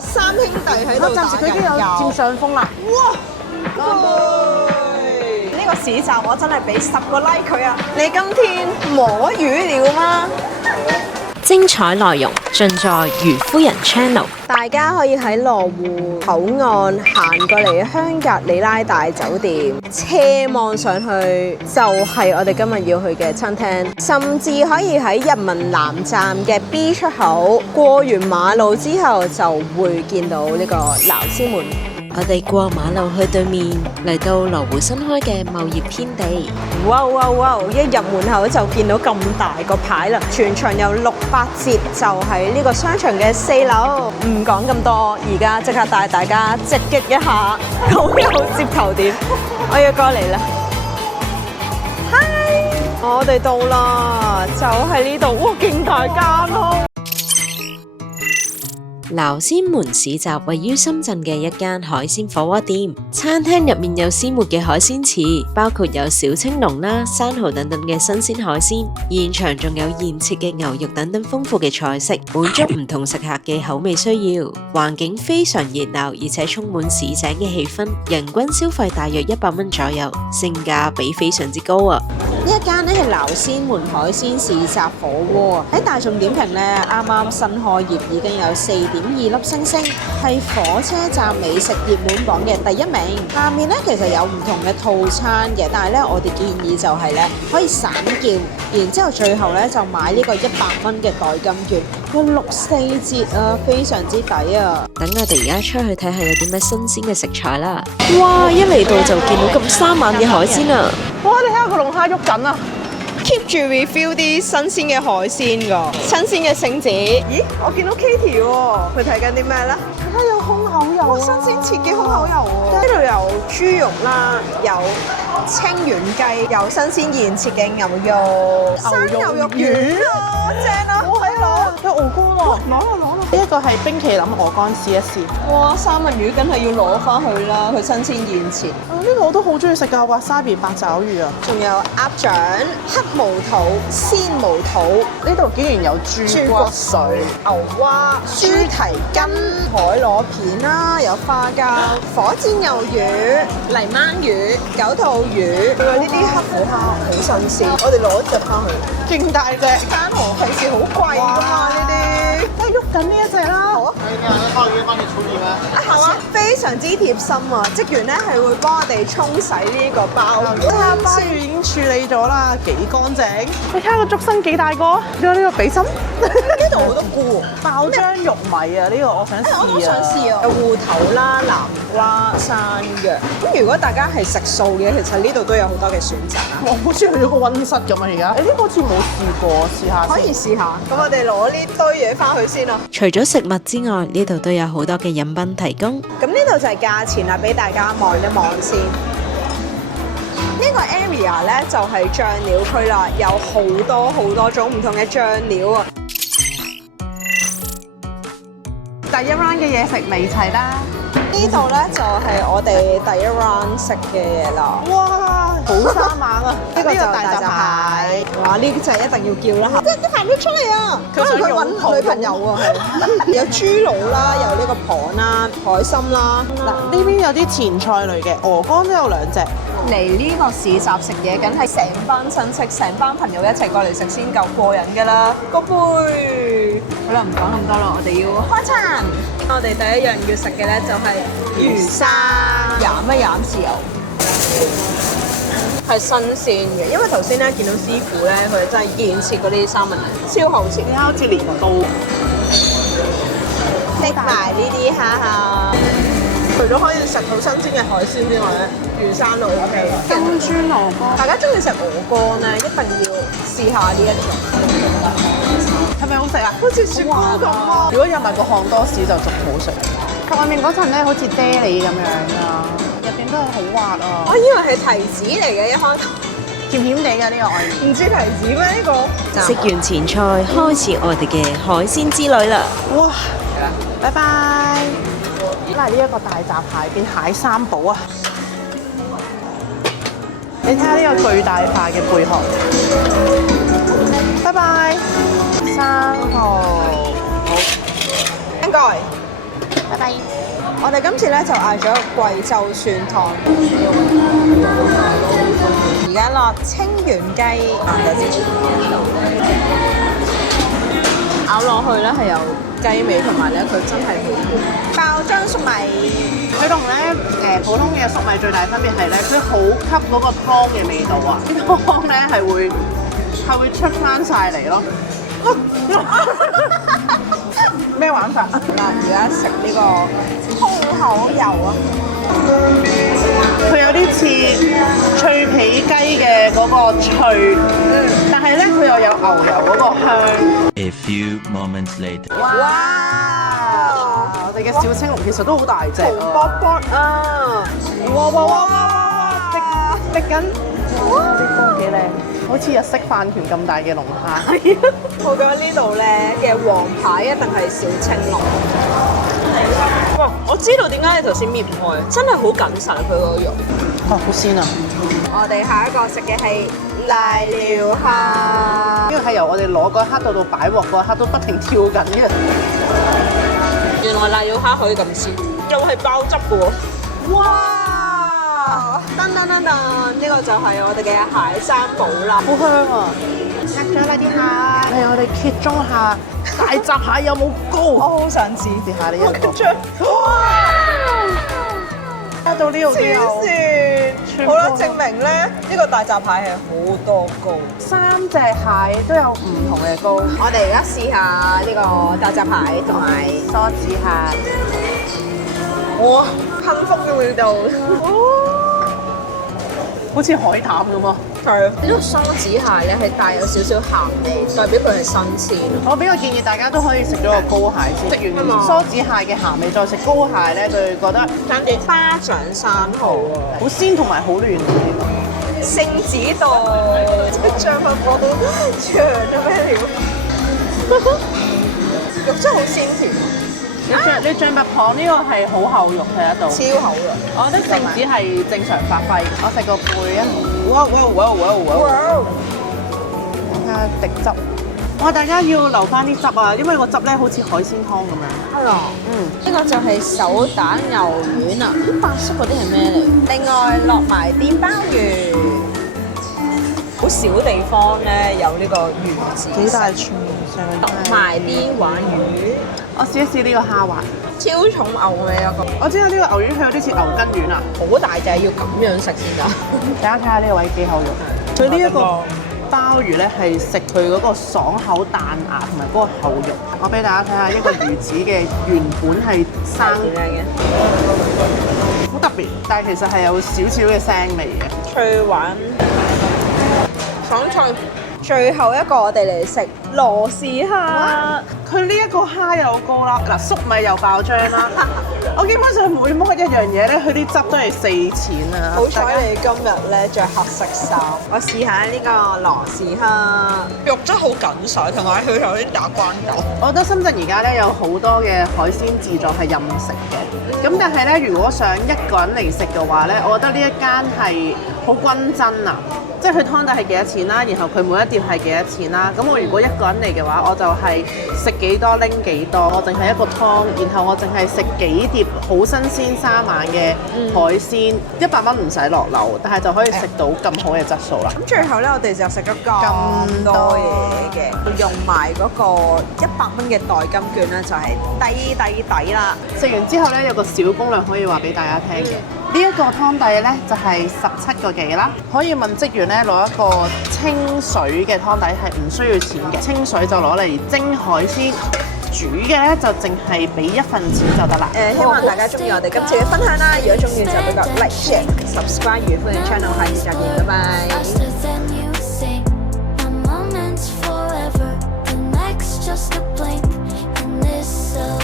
三兄弟喺度打暫時佢已經有佔上風啦。哇！呢個市集我真係俾10個 like 佢啊！你今天摸魚了嗎？精彩內容盡在漁夫人 Channel。大家可以喺羅湖口岸行過嚟香格里拉大酒店，斜望上去就係我哋今日要去嘅餐廳，甚至可以喺人民南站嘅 B 出口過完馬路之後就會見到呢個撈鮮門。我哋過馬路去對面，嚟到羅湖新開嘅貿易天地。哇哇哇！一入門口就見到咁大個牌啦，全場有600折，就喺呢個商場嘅4樓。唔講咁多，而家即刻帶大家直擊一下好有接頭點。我要過嚟啦！嗨，我哋到啦，就喺呢度。哇，勁大間咯！撈鮮門市集位於深圳嘅一間海鮮火鍋店，餐廳入面有鮮活嘅海鮮翅，包括有小青龍啦、生蠔等等嘅新鮮海鮮。現場仲有現切嘅牛肉等等豐富嘅菜式，滿足唔同食客嘅口味需要。環境非常熱鬧，而且充滿市井嘅氣氛，人均消費大約100蚊左右，性價比非常之高啊！呢一間咧係撈鮮門海鮮市集火鍋啊！喺大眾點評咧，啱啱新開業已經有4.2粒星星，係火車站美食熱門榜嘅第1名。下面咧其實有唔同嘅套餐嘅，但係咧我哋建議就係咧可以散叫，然之後最後咧就買呢個100蚊嘅代金券，有6、4折啊，非常之抵啊！等我哋而家出去睇下有啲咩新鮮嘅食材啦！哇，一嚟到就見到咁生猛嘅海鮮啊！哇！你睇下個龍蝦喐緊啊！ keep 住 refill 啲新鮮嘅海鮮㗎，新鮮嘅聖子。咦，我見到 Katie 喎，佢睇緊啲咩咧？睇下有空口油啊！新鮮切嘅空口油喎。呢度有豬肉啦，有清遠雞，有新鮮現切嘅牛肉，生牛肉丸啊，正啊！我喺攞，有鵝肝喎，攞啦攞啦！呢一個係冰淇淋鵝肝，試一試。哇，三文魚梗係要攞翻去啦，佢新鮮現切。呢個我都好中意食㗎，wasabi 八爪魚啊！仲有鴨掌、黑毛肚、鮮毛肚，呢度竟然有豬骨髓、牛蛙、豬蹄筋、海螺片啦，有花膠、火煎魷魚、泥鯭魚、九肚魚，仲有呢啲黑虎蝦，好新鮮。我哋攞一隻翻去，勁大隻，生蠔平時好貴㗎嘛呢啲。都係喐緊呢一隻啦。好啊，鮑魚幫你處理嗎？好啊，非常之貼心啊！職員咧係會幫我哋沖洗呢個鮑魚。睇下鮑魚已經處理咗啦，幾乾淨。你睇下個竹身幾大個？仲有呢個比心，呢度好多菇喎，爆漿玉米啊！呢個我想試啊！我都想試啊！有芋頭啦、南瓜、山藥。咁如果大家係食素嘅，其實呢度都有好多嘅選擇啊！我好似去咗個溫室咁啊！而家呢個好似冇試過，試下可以試下。咁我哋攞呢堆嘢翻去先啦。除咗食物之外，呢度都有好多嘅飲品提供。咁呢度就係價錢啦，俾大家望一望先。呢個 area 咧就係醬料區啦，有好多種唔同嘅醬料啊！第一 round 嘅嘢食未齊啦。呢度咧就係我哋第一 round 食嘅嘢啦。哇，好生猛啊！呢個就大閘蟹。哇！呢隻一定要叫啦嚇。即係都行咗出嚟啊！可能佢揾女朋友喎，係。有豬腦啦，有呢個蚌啦、海參啦。嗱，呢邊有啲前菜類嘅，鵝肝都有2隻。嚟呢個市集食嘢，梗係成班親戚、成班朋友一齊過嚟食先夠過癮㗎啦！乾杯！好啦，唔講咁多啦，我哋要開餐。我哋第一樣要食嘅咧就係魚生，飲一飲豉油，係新鮮嘅。因為頭先咧見到師傅咧，佢真係現切嗰啲三文魚，超好切，你睇好似年糕。食埋呢啲蝦蝦。除咗可以食到新鮮嘅海鮮之外咧，魚生都 OK。金磚鵝肝，大家中意食鵝肝咧，一定要試下呢一種。係咪好食啊？好似雪糕咁啊！如果有埋個漢多士就仲好食。佢外面嗰層咧好似啫喱咁樣啊，入邊都係好滑啊！我以為係提子嚟嘅，一開頭甜甜地嘅呢個外面。唔知提子咩呢個？食完前菜，開始我哋嘅海鮮之旅啦！哇！拜拜。嗱，呢一個大閘蟹變蟹三寶啊！你睇下呢個巨大化嘅貝殼。拜拜。生蠔。好。應該。拜拜。我哋今次咧就嗌咗一個貴州酸湯，而家落清遠雞，咬落去咧係有雞味，同埋咧佢真係好軟。爆漿粟米，佢同咧普通嘅粟米最大分別係咧，佢好吸嗰個湯嘅味道啊！啲湯咧係會出翻晒嚟咯。咩玩法？嗱，而家食呢個空口油啊！佢有啲似脆皮雞嘅嗰個脆，但係咧佢又有牛油嗰個香。A few moments later. 哇！我哋嘅小青龍其實都好大隻紅卜卜啊！哇！滴緊，哇！啲風幾靚，好似日式飯團咁大嘅龍蝦。我覺得呢度咧嘅王牌一定係小青龍。哇！我知道點解你頭先搣唔開，真係好緊實佢個肉。哇！好鮮啊！我哋下一個食嘅係瀨尿蝦，呢個係由我哋攞嗰一刻到擺鑊嗰一刻都不停跳緊嘅。原來瀨尿蝦可以咁鮮，又係爆汁嘅喎！哇！噔噔噔噔，呢個就係我哋嘅蟹生堡啦，好香啊！拆咗啦啲蝦，係我哋揭盅下大閘蟹有冇膏？我好想知。試下呢一個。哇！到呢度都有。好啦，證明咧呢個大閘蟹係好多膏。三隻蟹都有唔同嘅膏。我哋而家試下呢個大閘蟹同埋梭子蟹。哇，幸福嘅味道。好似海膽咁啊！係啊，呢個梭子蟹咧係帶有少少鹹味，代表佢係新鮮。我比較建議大家都可以食咗個膏蟹先，食完梭子蟹嘅鹹味再食膏蟹咧，就會覺得跟住花掌生蠔啊，好鮮同埋好嫩啊！聖子道，張粉波都長咗咩料？肉真係好鮮甜。你象拔蚌呢個係好厚肉睇得到，超厚肉。我覺得聖子係正常發揮。我食個背啊！哇！睇下滴汁。哇！大家要留翻啲汁啊，因為個汁咧好似海鮮湯咁樣。係啊，呢個就係手打牛丸啊！啲白色嗰啲係咩嚟？另外落埋啲鮑魚，好少地方咧有呢個魚子，幾大串上落埋啲鯇魚。我試一試呢個蝦滑，超重牛味啊！我知道呢個牛丸佢有啲似牛筋丸啊，好大隻，要咁樣食先得。大家睇下呢個位幾厚肉。佢呢一個鮑魚咧係食佢嗰個爽口彈牙同埋嗰個厚肉。我俾大家睇下一個魚子嘅原本係生嘅，好特別，但係其實係有少少嘅腥味嘅，脆滑爽脆。最後一個我哋嚟食羅氏蝦，佢呢一個蝦又高啦，嗱粟米又爆漿啦。我基本上每摸一樣嘢咧，佢啲汁都係4錢啊！好彩你今日咧着黑色衫，我試下呢個羅氏蝦，肉真係好緊實，同埋佢頭先打關鬥。我覺得深圳而家咧有好多嘅海鮮自助係任食嘅，咁但係咧如果想一個人嚟食嘅話咧，我覺得呢一間係好均真啊！即係佢湯底係幾多錢啦，然後佢每一碟係幾多錢啦。咁我如果一個人嚟嘅話，我就係食幾多拎幾多，我淨係一個湯，然後我淨係食幾碟好新鮮沙晚嘅海鮮，100蚊唔使落樓，但係就可以食到咁好嘅質素啦。咁最後咧，我哋就食咗咁多嘢嘅，用埋嗰個100蚊嘅代金券咧，就係抵啦。食完之後咧，有個小攻略可以話俾大家聽嘅。呢一個湯底咧就係17個幾啦，可以問職員咧攞一個清水嘅湯底係唔需要錢嘅，清水就攞嚟蒸海鮮，煮嘅咧就淨係俾1份錢就得啦。希望大家中意我哋今次嘅分享啦，如果中意就俾個 like、share、subscribe，歡迎 channel，下次再見，拜拜。